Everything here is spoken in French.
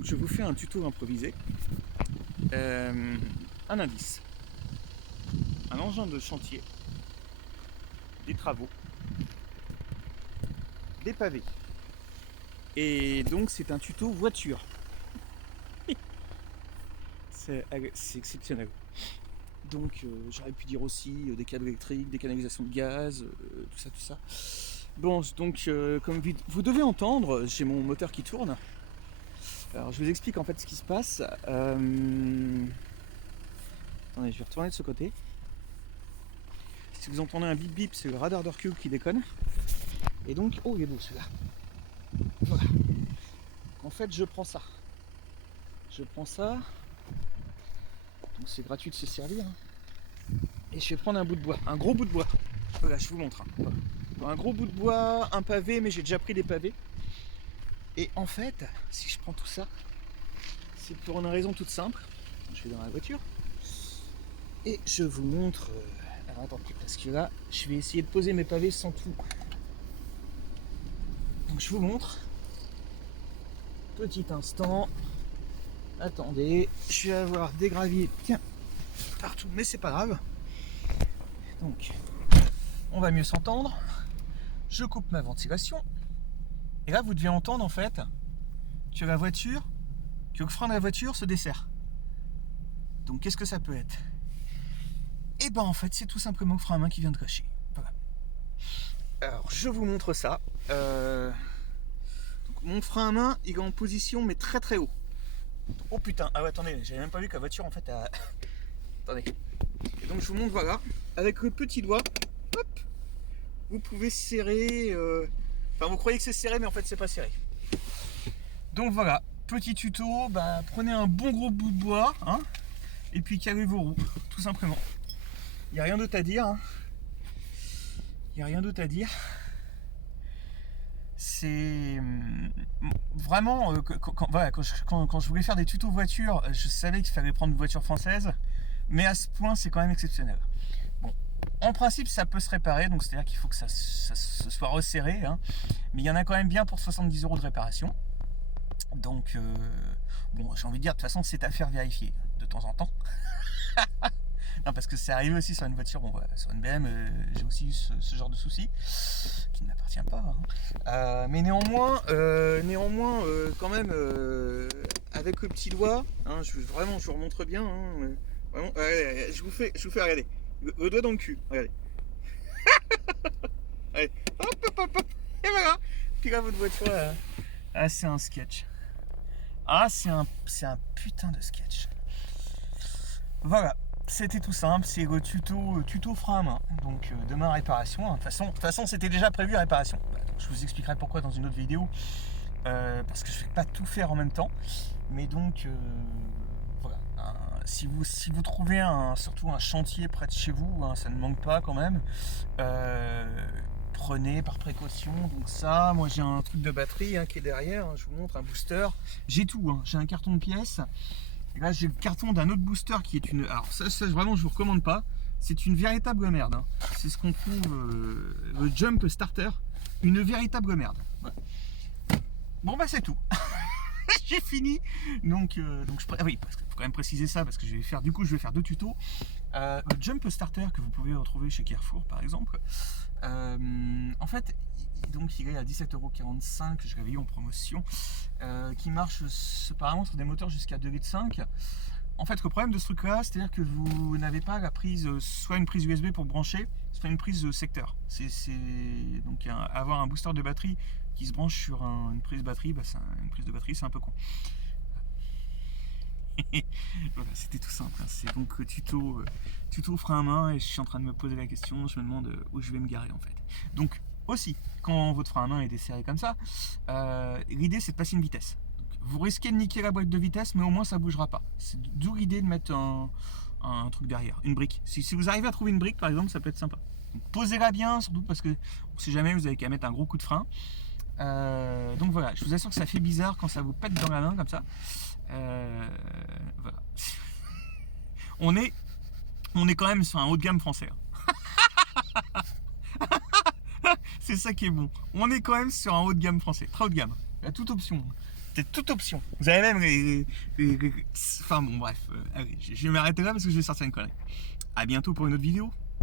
Donc je vous fais un tuto improvisé. Un indice. Un engin de chantier, des travaux, des pavés. Et donc c'est un tuto voiture. C'est exceptionnel. Donc j'aurais pu dire aussi des câbles électriques, des canalisations de gaz, tout ça. Bon, donc comme vous devez entendre, j'ai mon moteur qui tourne. Alors je vous explique en fait ce qui se passe. Attendez, je vais retourner de ce côté. Si vous entendez un bip bip, c'est le radar de recul qui déconne. Et donc, oh il est beau celui-là. Voilà. En fait je prends ça. Donc c'est gratuit de se servir. Et je vais prendre un bout de bois, un gros bout de bois. Voilà, je vous montre. Voilà. Un gros bout de bois, un pavé, mais j'ai déjà pris des pavés. Et en fait, si je prends tout ça, c'est pour une raison toute simple. Je vais dans la voiture. Et je vous montre. Alors attendez, parce que là, je vais essayer de poser mes pavés sans tout. Donc je vous montre. Petit instant. Attendez, je vais avoir des graviers, tiens, partout, mais c'est pas grave. Donc, on va mieux s'entendre. Je coupe ma ventilation. Et là, vous devez entendre en fait que la voiture, que le frein de la voiture se desserre. Donc, qu'est-ce que ça peut être? Et ben en fait, c'est tout simplement le frein à main qui vient de cracher. Voilà. Alors, je vous montre ça. Donc, mon frein à main, il est en position, mais très très haut. Oh putain, ah ouais, attendez, j'avais même pas vu que la voiture en fait a... Attendez. Et donc je vous montre, voilà, avec le petit doigt, hop, vous pouvez serrer, enfin vous croyez que c'est serré, mais en fait c'est pas serré. Donc voilà, petit tuto, bah, prenez un bon gros bout de bois, hein, et puis calez vos roues, tout simplement. Il n'y a rien d'autre à dire, hein. Il n'y a rien d'autre à dire. C'est vraiment voilà, quand je voulais faire des tutos voiture, je savais qu'il fallait prendre une voiture française, mais à ce point c'est quand même exceptionnel. Bon, en principe ça peut se réparer, donc c'est à dire qu'il faut que ça se soit resserré, hein, mais il y en a quand même bien pour 70 € de réparation. Donc bon, j'ai envie de dire, de toute façon c'est à faire vérifier de temps en temps. Non, parce que c'est arrivé aussi sur une voiture, bon, sur une BM, j'ai aussi eu ce genre de souci qui ne m'appartient pas, hein. Mais néanmoins, quand même, avec le petit doigt, hein, vraiment, je vous remontre bien, hein, vraiment, je vous fais regarder, le doigt dans le cul, regardez. Allez, hop, et voilà. Puis là, votre voiture, c'est un sketch. Ah, c'est un putain de sketch. Voilà. C'était tout simple, c'est le tuto frein à main, donc de ma réparation. De toute façon, c'était déjà prévu la réparation. Donc, je vous expliquerai pourquoi dans une autre vidéo, parce que je ne vais pas tout faire en même temps. Mais donc, voilà. Si vous trouvez surtout un chantier près de chez vous, hein, ça ne manque pas quand même, prenez par précaution. Donc ça, moi j'ai un truc de batterie, hein, qui est derrière, hein, je vous montre, un booster. J'ai tout, hein, j'ai un carton de pièces. Et là j'ai le carton d'un autre booster qui est une... Alors ça vraiment je vous recommande pas. C'est une véritable merde, hein. C'est ce qu'on trouve, le Jump Starter. Une véritable merde. Ouais. Bon bah c'est tout. J'ai fini. Donc oui, parce qu'il faut quand même préciser ça, parce que je vais faire deux tutos. Le Jump Starter que vous pouvez retrouver chez Carrefour par exemple. En fait, donc il est à 17,45 € que je l'avais eu en promotion, qui marche apparemment sur des moteurs jusqu'à 2,5 litres. En fait, le problème de ce truc là, c'est à dire que vous n'avez pas la prise, soit une prise USB pour brancher, soit une prise secteur. Donc avoir un booster de batterie qui se branche sur une prise batterie, une prise de batterie, c'est un peu con. Voilà, c'était tout simple, hein. C'est donc tuto frein à main, et je suis en train de me poser la question, je me demande où je vais me garer en fait. Donc aussi, quand votre frein à main est desserré comme ça, l'idée c'est de passer une vitesse. Donc, vous risquez de niquer la boîte de vitesse, mais au moins ça bougera pas. C'est d'où l'idée de mettre un truc derrière, une brique. Si vous arrivez à trouver une brique par exemple, ça peut être sympa. Donc, posez-la bien, surtout parce que si jamais vous avez qu'à mettre un gros coup de frein. Donc voilà, je vous assure que ça fait bizarre quand ça vous pète dans la main comme ça. Voilà. On est quand même sur un haut de gamme français, hein. C'est ça qui est bon. On est quand même sur un haut de gamme français, très haut de gamme. Il y a toute option. C'est toute option. Vous avez même enfin bon bref, allez, je vais m'arrêter là parce que je vais sortir une connerie. À bientôt pour une autre vidéo.